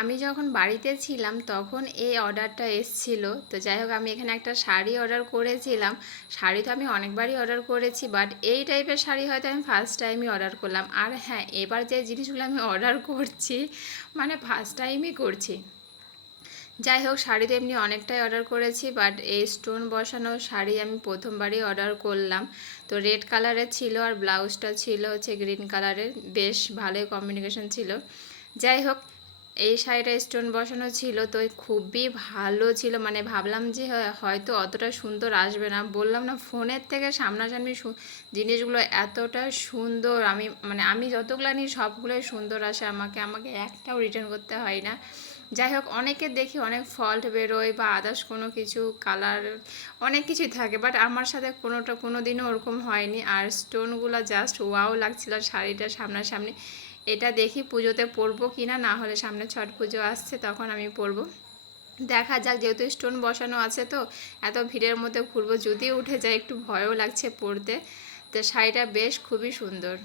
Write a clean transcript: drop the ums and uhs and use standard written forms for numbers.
আমি যখন বাড়িতে ছিলাম তখন এই অর্ডারটা এসছিল। তো যাই হোক, আমি এখানে একটা শাড়ি অর্ডার করেছিলাম। শাড়ি তো আমি অনেকবারই অর্ডার করেছি, বাট এই টাইপের শাড়ি হয়তো আমি ফার্স্ট টাইমই অর্ডার করলাম। আর হ্যাঁ, এবার যে জিনিসগুলো আমি অর্ডার করছি মানে ফার্স্ট টাইমই করছি। যাই হোক, শাড়ি তো এমনি অনেকটাই অর্ডার করেছি, বাট এই স্টোন বসানো শাড়ি আমি প্রথমবারই অর্ডার করলাম। তো রেড কালারের ছিল আর ব্লাউজটা ছিল হচ্ছে গ্রিন কালারের, বেশ ভালোই কম্বিনেশন ছিল। যাই হোক, এই শাড়িটা স্টোন বসানো ছিল তো খুবই ভালো ছিল, মানে ভাবলাম যে হয়তো অতটা সুন্দর আসবে না। বললাম না, ফোনের থেকে সামনাসামনি জিনিসগুলো এতটা সুন্দর, আমি যতগুলো নিই সবগুলোই সুন্দর আসে, আমাকে আমাকে একটাও রিটার্ন করতে হয় না। যাই হোক, অনেকে দেখি অনেক ফল্ট বেরোয় বা আদার্স কোনো কিছু কালার অনেক কিছুই থাকে, বাট আমার সাথে কোনো দিনও ওরকম হয়নি। আর স্টোনগুলো জাস্ট ওয়াও লাগছিল শাড়িটা সামনাসামনি। এটা দেখি পুজোতে পরবো কি না, না হলে সামনে ছট পুজো আসছে তখন আমি পরবো, দেখা যাক। যেহেতু স্টোন বসানো আছে তো এত ভিড়ের মধ্যে ঘুরবো, যদি উঠে যায় একটু ভয়ও লাগছে পরতে। তো শাড়িটা বেশ খুবই সুন্দর।